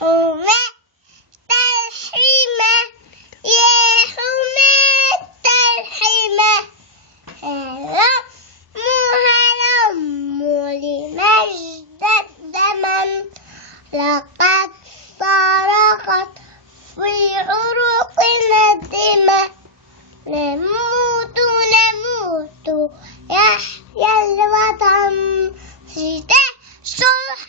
حمى الترحيمة يا حمى الترحيمة هلم لمجد الدمن لقد صرخت في عروقنا الدماء نموت يحيا الوطن فداء صلح